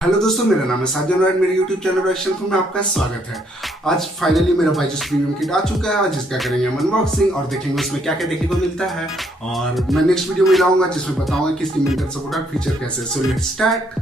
Hello दोस्तों, मेरा नाम है साजन रॉय। मेरे यूट्यूब चैनल रिएक्शन में आपका स्वागत है। आज फाइनली मेरा बाइजूस प्रीमियम किट आ चुका है, जिसका करेंगे हम अनबॉक्सिंग और देखेंगे उसमें क्या क्या देखने को मिलता है। और मैं नेक्स्ट वीडियो में लाऊंगा जिसमें बताऊंगा कि इसकी मेंटल सपोर्ट फीचर कैसे। So let's start.